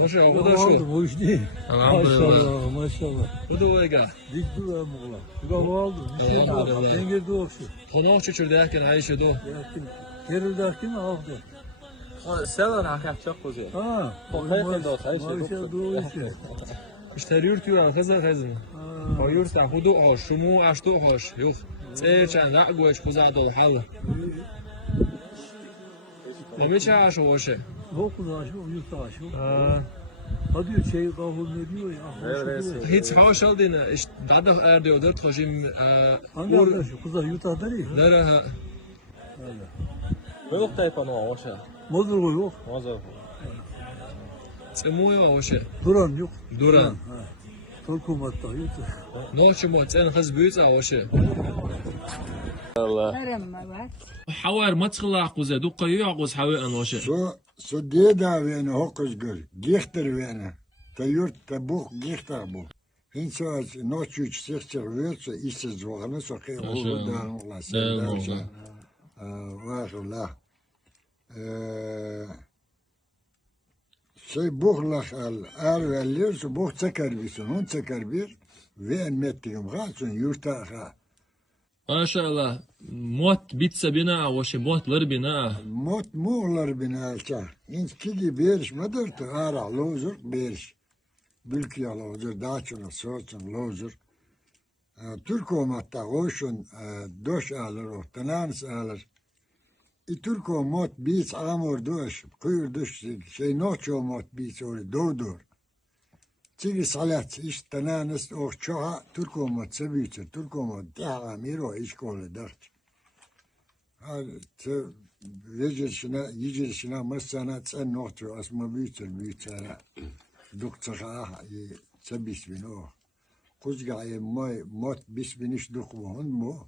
Maşa o da şu. Bu iş değil. Elhamdülillah. Maşallah. Bu da o ega. Dik dur hem oğlan. Bu da aldı. Bir şey var. Elhamdülillah. Dengede okşu. Konak çöçür derken Ayşe do. Yakin. Gerilderken aldı. Sever hakik çok güzel. Ha. Korkayken de olsa işte Maşallah doğru işte. İşte yürütüyor kızı kızım. O yürütü hudu hoş, şumu açtı hoş. Yok. Seçen rağgoç kuzado halı. O meçe aşı hoşe. Okul aşı, uyut aşı. Ha. Hadi şey kavul ne diyor ya. Evet, Hiç hoş aldığını işte dadı erdi o dört hoşim. Hangi arkadaşı? Kızlar yut adır ya. Nere ha. Yok tayfanı o şey. Mozur koy yok. Mazur. Semuya hoşe. Duran yok. Duran. Ha. Tolkumatta yut. Noçu mo sen kız büyüse hoşe. حوار ما تخلع قوزة دوقة يعقوز حوار أنوشة. Så det där vi en hockeyskor, gifter vi en. Ta gjort ta bok gifter bok. Fin så att något ju sex vet så is det så så kan jag där och la sig där så. Var så la. Şey buhlak al verir så bok çeker bir son on çeker bir ve en mettiğim rahatsın yurta ha. ما شاء الله موت بيتزا بنا وش موت لر بنا. Mot muğlar binalça. İnç kigi beriş madırtı ara lozur beriş. Bülkiya lozur, dağçına soğutsun lozur. Türk olmakta hoşun doş alır o, tanans alır. Türk olmak biz amur doş, kuyur doş şey noç olmak biz oraya doğdur. Çigi salat iş tanans o çoğa Türk olmak seviyor. Türk olmak deha miro iş kolu dert. Vecerşine, yiyeceğine, masana sen noktu asma büyütür. Dukçaka sebis bin o. Kuzgayı mot bis biniş dukmuğun mu?